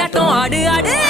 விளையாட்டும் ஆடு ஆடு.